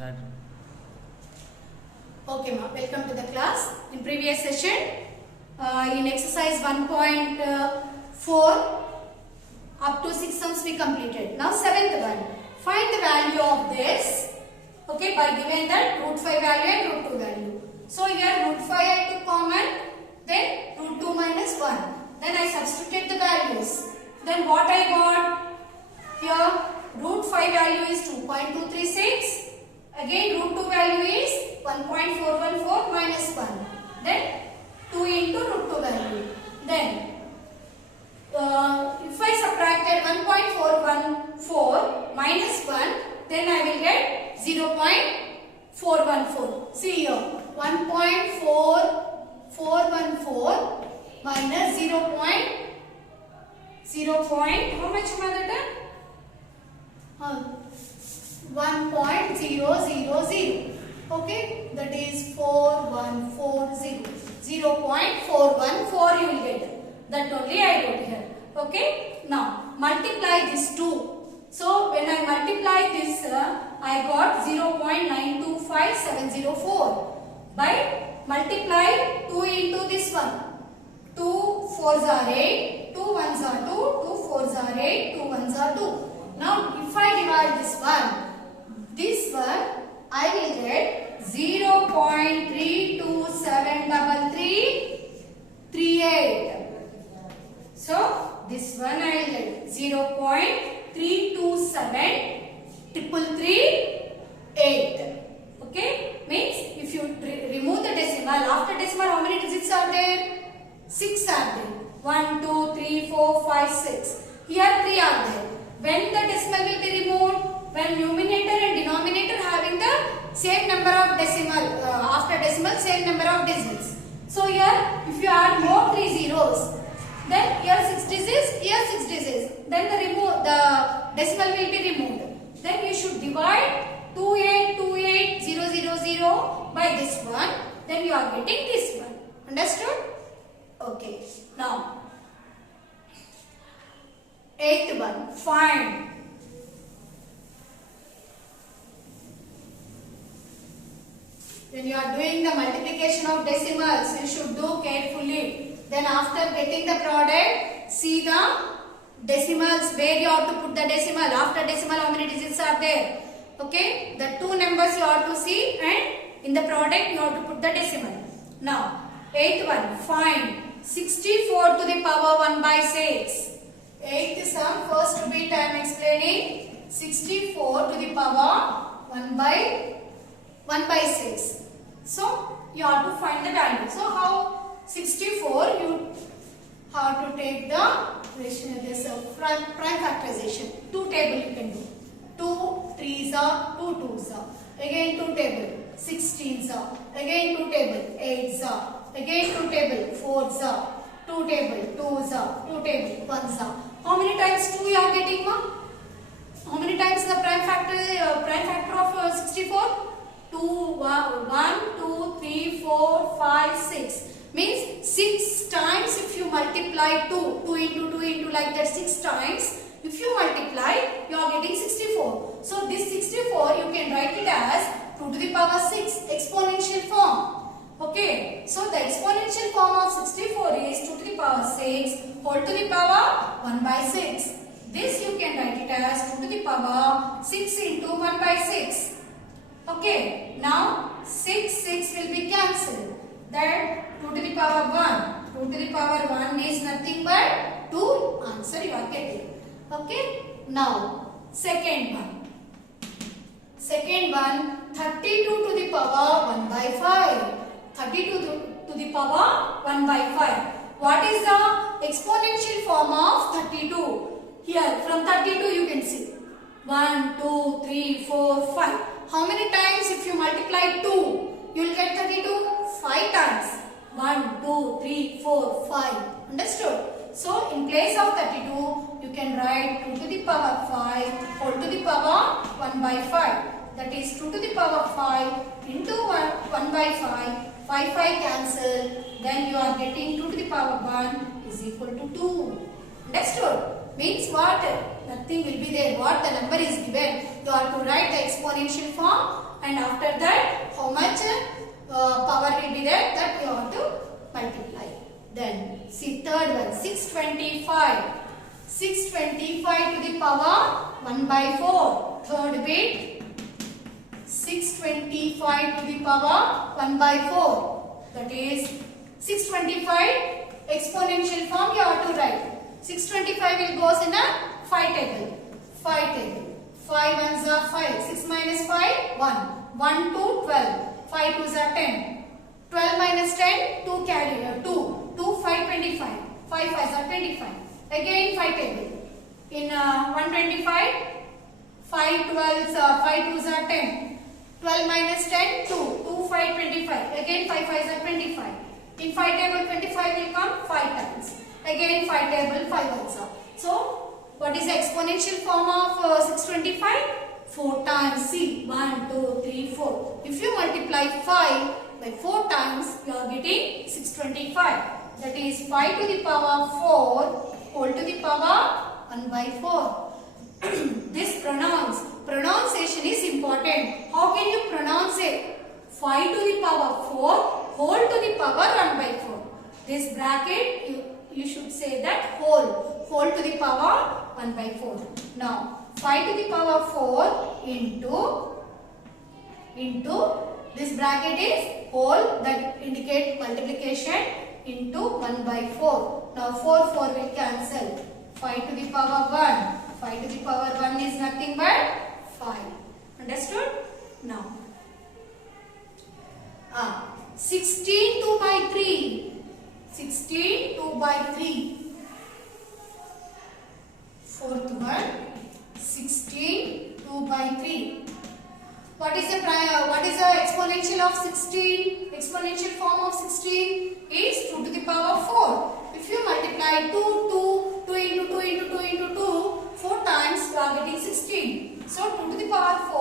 Start. Okay, ma. Welcome to the class. In previous session, in exercise 1.4, up to 6 sums we completed. Now 7th one. Find the value of this. Okay, by given that root 5 value and root 2 value. So here root 5 I took common, then root 2 minus 1. Then I substituted the values. Then what I got? Here root 5 value is 2.236. Again root 2 value is 1.414 minus 1. Then 2 into root 2 value. Then if I subtracted 1.414 minus 1, then I will get 0.414. See here, 1.414 minus 0. How much mother done? 1.000. Okay, that is 4140. 0.414 you will get. That only I wrote here. Okay, now multiply this 2. So when I multiply this, I got 0.925704. By multiply 2 into this one. 2 4s are 8, 2 1s are 2, 2 4s are 8, 2 1s are 2. Now if I divide this one I will get 0.327338. So this one I will get 0.327338. Okay, means if you remove the decimal, after decimal how many digits are there? 6 are there. 1, 2, 3, 4, 5, 6. Here 3 are there. When the decimal will be removed? When numerator and denominator having the same number of decimal, after decimal same number of digits. So here if you add more 3 zeros, then here 6 digits, here 6 digits, then the decimal will be removed. Then you should divide 2828000 by this one, then you are getting this one. Understood? Okay. Now 8th one, find when you are doing the multiplication of decimals, you should do carefully. Then after getting the product, see the decimals where you have to put the decimal. After decimal how many digits are there? Okay, the two numbers you have to see, and in the product you have to put the decimal. Now 8th one, find 64 to the power 1 by 6. 8th sum, first bit I am explaining. 64 to the power 1 by 6. So you have to find the value. So how 64 you have to take the prime factorization. 2 table you can do. 2 3s are 2 2s are. Again 2 table 16s are. Again 2 table 8s are. Again 2 table 4s are. 2 table 2s are. 2 table 1s are. How many times 2 you are getting, ma? How many times the prime factor of 64? 2, 1, 2, 3, 4, 5, 6. Means 6 times if you multiply 2 into 2 into like that 6 times. If you multiply, you are getting 64. So this 64 you can write it as 2 to the power 6 exponential form. Okay, so the exponential form of 64 is 2 to the power 6 whole to the power 1 by 6. This you can write it as 2 to the power 6 into 1 by 6. Okay, now 6 will be cancelled. That 2 to the power 1. 2 to the power 1 is nothing but 2. Answer you are getting. Okay, now second one. 32 to the power 1 by 5. 32 to the power 1 by 5. What is the exponential form of 32? Here from 32 you can see 1, 2, 3, 4, 5. How many times if you multiply 2? You will get 32? 5 times. 1, 2, 3, 4, 5. Understood? So in place of 32 you can write 2 to the power 5 whole to the power 1 by 5. That is 2 to the power 5 into 1 by 5. 5 cancel, then you are getting 2 to the power 1 is equal to 2. Understood? Means what? Nothing will be there. What the number is given, you have to write the exponential form and after that how much power we derived, that we have to multiply. Then see third one, 625. 625 to the power 1 by 4. Third bit, 625 to the power 1 by 4. That is 625 exponential form you have to write. 625 will goes in a 5 table. 5 table. 5 ones are 5. 6 minus 5, 1. 1 to 12. 5 twos are 10. 12 minus 10, 2 carry 2. 2, 5, 25. 5 5s are 25. Again 5 table. In 125, 5 12s, 5 2s are 10. 12 minus 10, 2. 2 5 25. Again 5 5s are 25. In 5 table 25 will come 5 times. Again 5 table 5 also. So what is the exponential form of 625? 4 times. See 1 2 3 4. If you multiply 5 by 4 times, you are getting 625. That is 5 to the power 4 whole to the power 1 by 4. This pronunciation is important. How can you pronounce it? 5 to the power 4 whole to the power 1 by 4. This bracket you should say that whole to the power 1 by 4. Now 5 to the power 4 into this bracket is whole, that indicate multiplication, into 1 by 4. Now 4 will cancel. 5 to the power 1. 5 to the power 1 is nothing but 5. Understood? Now 16 2 by 3. 16 2 by 3. Fourth one, 16 2 by 3. What is the exponential of 16? Exponential form of 16 is 2 to the power 4. If you multiply 2 into 2 into 2 into 2, 4 times, you are getting 16. So 2 to the power 4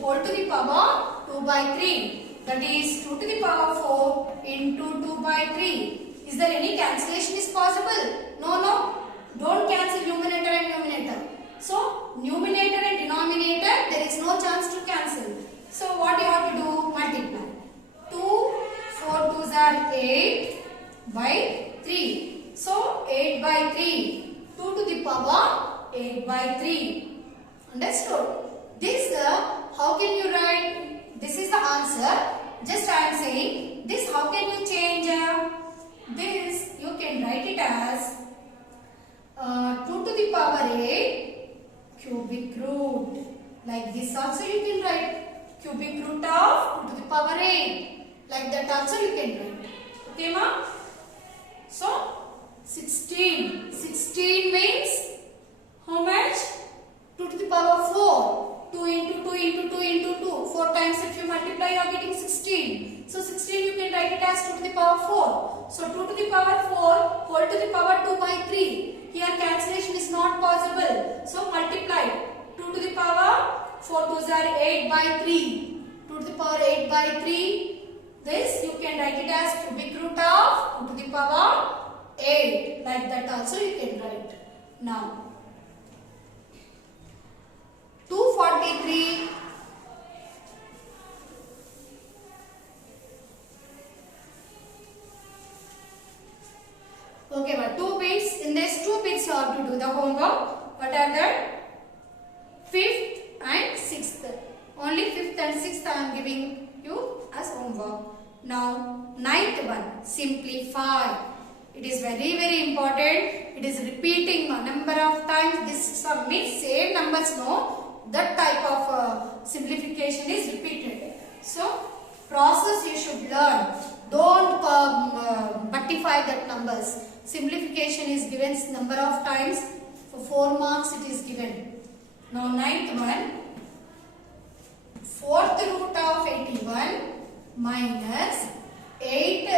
whole to the power 2 by 3. That is 2 to the power 4 into 2 by 3. Is there any cancellation is possible? No. Don't cancel numerator and numerator. So numerator and denominator, there is no chance to cancel. So what you have to do? Multiply. 2 4 2s are 8 by 3. So 8 by 3. 2 to the power 8 by 3. Understood? This how can you write? This is the answer. Just I am saying this. How can you change? This you can write it as 2 to the power 8 cubic root. Like this also you can write. Cubic root of 2 to the power 8. Like that also you can write. Okay, ma? So 16. 16 means how much? 2 to the power 4. 2 into 2 into 2 into 2. 4 times if you multiply, you are getting 16. So 16 you can write it as 2 to the power 4. So 2 to the power 4 whole to the power 2 by 3. Here cancellation is not possible. So multiply. 2 to the power 4 2s are 8 by 3. 2 to the power 8 by 3. This you can write it as cubic root of 2 to the power 8. Like that also you can write. Now 243. Okay, but 2 bits. In this 2 bits you have to do the homework. What are the 5th and 6th? Only 5th and 6th I am giving you as homework. Now 9th one, simplify. It is very important. It is repeating a number of times. This sum means same numbers, no. That type of simplification is repeated. So process you should learn. Don't multiply that numbers. Simplification is given number of times. For 4 marks it is given. Now 9th one. 4th root of 81 minus 8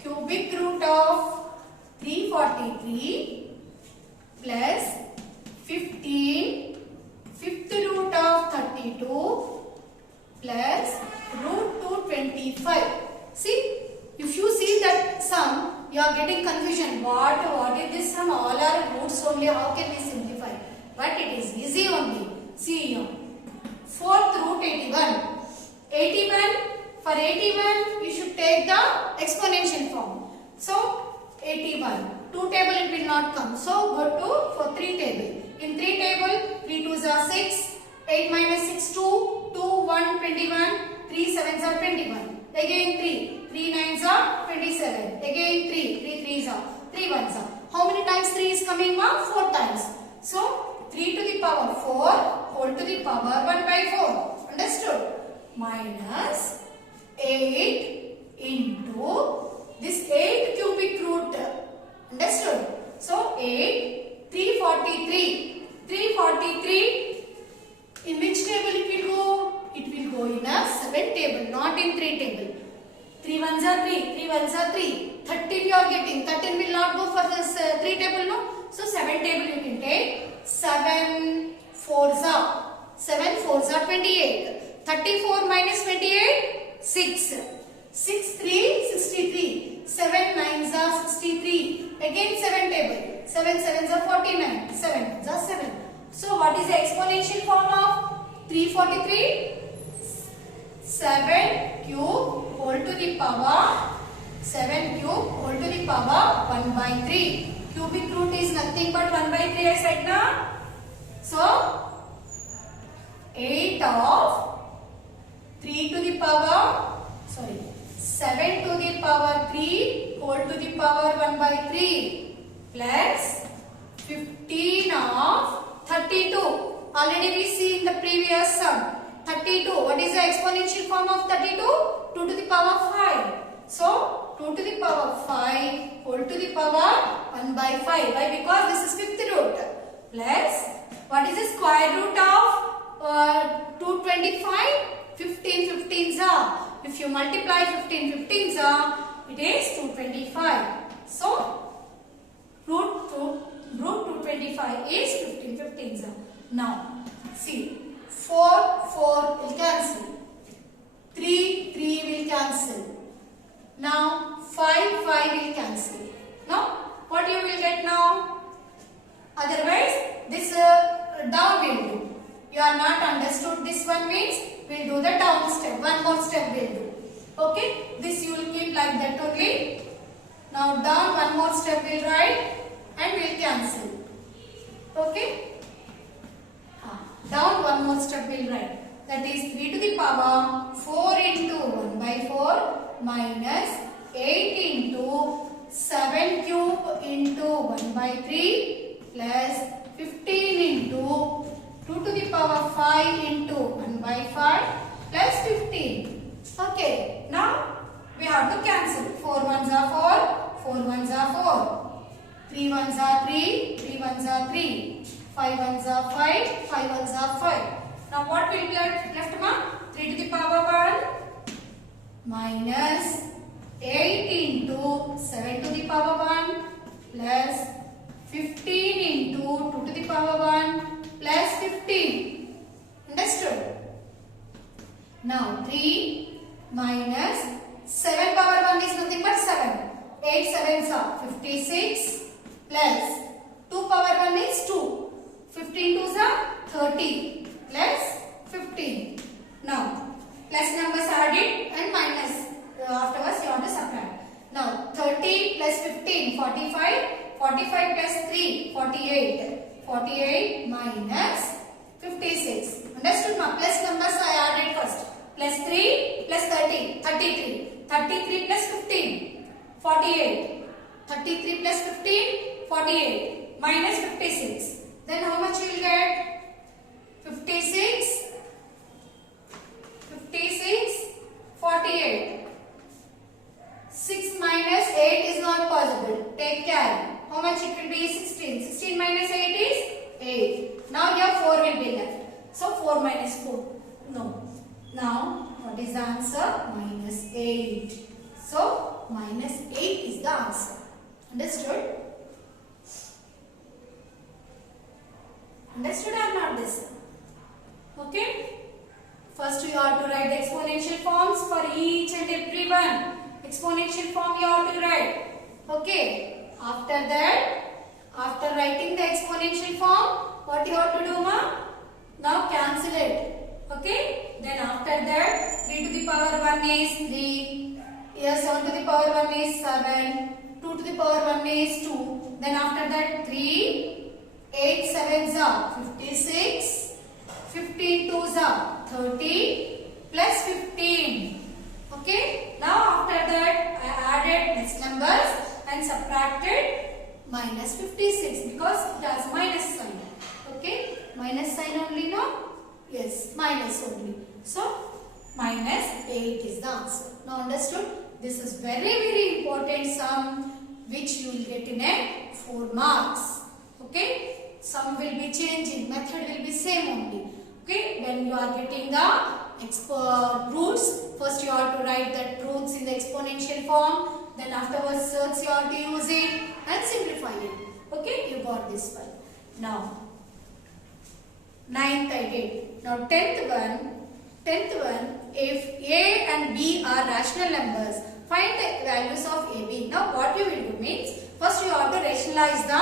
cubic root of 343 plus 15 5th root of 32 plus root 225. See, if you see that sum, you are getting confusion. What is this sum? All are roots only. How can we simplify? But it is easy only. See here. 4th root 81. 81, for 81 you should take the exponential form. So 81, 2 table it will not come. So go to for 3 table. In 3 table, 3 2s are 6, 8 minus 6 2, 2 1 21, 3 7s are 21. Again 3, 3 9s are 27. Again 3, 3 3s are 3 1s are. How many times 3 is coming, ma? 4 times. So 3 to the power 4 whole to the power 1 by 4. Understood? Minus 8 into this 8 cubic root. Understood? So 8, 343. 343 in which table it will go? It will go in a 7 table, not in 3 table. 3 ones are 3, 3 ones are 3. 13 you are getting. 13 will not go for this 3 table, no? So 7 table you can take. 7 4s are 7 4s are 28. 34 minus 28, 6. 6 3 63. 7 9s are 63. Again 7 table. 7 7s are 49. 7 9s are 7. So what is the exponential form of 343? 7 cube whole to the power 7 cube whole to the power 1 by 3. Cubic root is nothing but 1 by 3 I said na. So 8 of 3 to the power 7 to the power 3 whole to the power 1 by 3 plus 15 of 32. Already we see in the previous sum. 32. What is the exponential form of 32? 2 to the power 5. So 2 to the power 5 whole to the power 1 by 5. Why? Because this is fifth root. Plus what is the square root of 225? 15 15s are. If you multiply 15 15s are, it is 225. So root 225 is 15 15s are. Now see, 4 4 will cancel. 3 3 will cancel. Now 5 5 will cancel. Now what you will get now? Otherwise this down will do. You are not understood this one means we will do the down step. One more step we will do. Okay. This you will keep like that only. Now down one more step we will write and we will cancel. Okay. Down one more step we will write. That is 3 to the power 4 into 1 by 4 minus 8 into 7 cube into 1 by 3 plus 15 into 2 to the power 5 into 1 by 5 plus 15. Okay. Now we have to cancel. 4 ones are 4. 4 ones are 4. 3 ones are 3. 3 ones are 3. 5 ones are 5. 5 ones are 5. Now what will be left, ma? 3 to the power 1 minus 8 into 7 to the power 1 plus 15 into 2 to the power 1 plus 15. Understood? Now 3 minus 7 power 1 is nothing but 7. 8 7s are 56 plus 2 power 1 is 2. 15 2s are 30 plus 15. Now plus numbers added and minus afterwards you have to subtract. Now 30 plus 15 45. 45 plus 3 48. 48 minus 56. Understood, ma? Plus numbers I added first. Plus 3 plus 30 33. 33 plus 15 48. 33 plus 15 48 minus 56. Then how much you will get? 56 48. 6 minus 8 is not possible. Take care. How much it will be? 16. 16 minus 8 is 8. Now here 4 will be left. So 4 minus 4. No. Now what is the answer? Minus 8. So minus 8 is the answer. Understood? Understood or not this? Okay. First you have to write the exponential forms for each and every one. Exponential form you have to write. Okay. After that, after writing the exponential form, what you have to do, ma? Now cancel it. Okay, then after that 3 to the power 1 is 3. Here 7 to the power 1 is 7. 2 to the power 1 is 2. Then after that 3, 8 sevens are 56. 15 twos are 30 plus 15. Okay, now after that I added next numbers and subtracted minus 56 because it has minus sign. Okay, minus sign only, no? Yes, minus only. So, minus 8 is the answer. Now understood? This is very important sum which you will get in a 4 marks. Okay, sum will be changing, method will be same only. Okay, when you are getting the roots, first you have to write the roots in the exponential form, then afterwards you have to use it and simplify it. Okay, you got this one. Now, 9th I did. Now 10th one, if A and B are rational numbers, find the values of A, B. Now what you will do means, first you have to rationalize the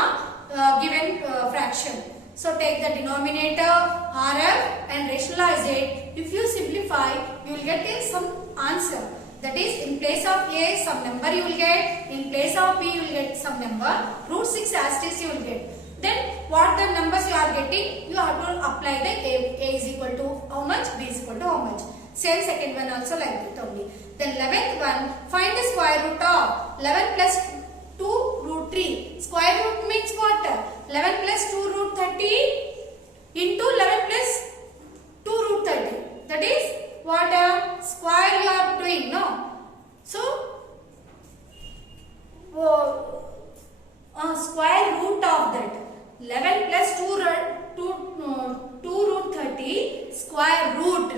given fraction. So take the denominator RF and rationalize it. If you simplify, you will get some answer. That is, in place of A, some number you will get. In place of B, you will get some number. Root 6 asterisk you will get. Then what the numbers you are getting, you have to apply the A is equal to how much, B is equal to how much. Same second one also like that only. Then 11th one, find the square root of 11 plus 2 root 3. Square root means what? 11 plus 2 root 30 into 11 plus 2 root 30. That is what square you are doing, no? So, square root of that 11 plus 2 root 30 square root.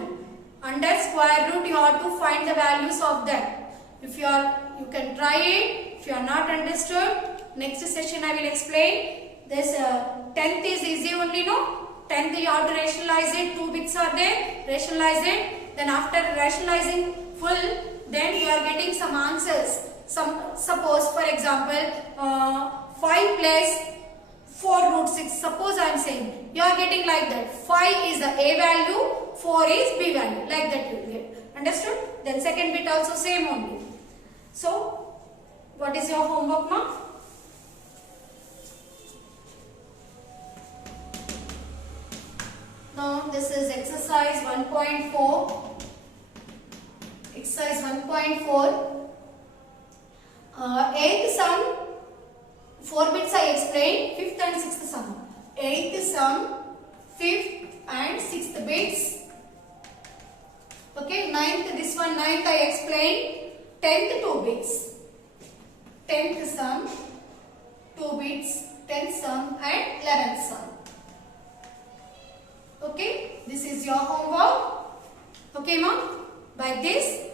Under square root you have to find the values of that. If you can try it. If you are not understood, next session I will explain. This 10th is easy only, no? 10th you have to rationalize it. 2 bits are there. Rationalize it. Then after rationalizing full, then you are getting some answers. Suppose for example 5 plus 4 root 6. Suppose I am saying you are getting like that. 5 is the A value, 4 is B value. Like that you will get. Understood? Then second bit also same only. So what is your homework now? Now this is exercise 1.4. Exercise 1.4. 8th sum, 4 bits I explained, 5th and 6th sum. 8th sum, 5th and 6th bits. Okay, 9th, this one 9th I explained, 10th 2 bits. 10th sum, 2 bits, 10th sum and 11th sum. Okay, this is your homework. Okay, ma'am. By this,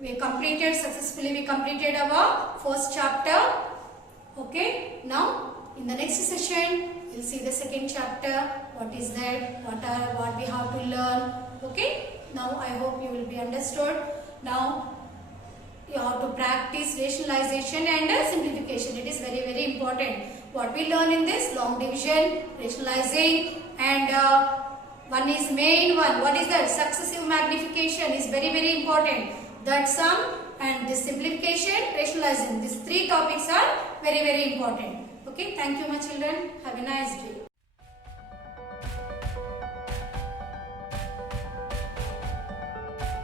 we completed our first chapter. Okay, now in the next session, we'll see the second chapter. What is that? What we have to learn. Okay, now I hope you will be understood. Now you have to practice rationalization and simplification. It is very important. What we learn in this, long division, rationalizing, and one is main one. What is that? Successive magnification is very important. That sum and this simplification, rationalizing. These 3 topics are very important. Okay, thank you my children. Have a nice day.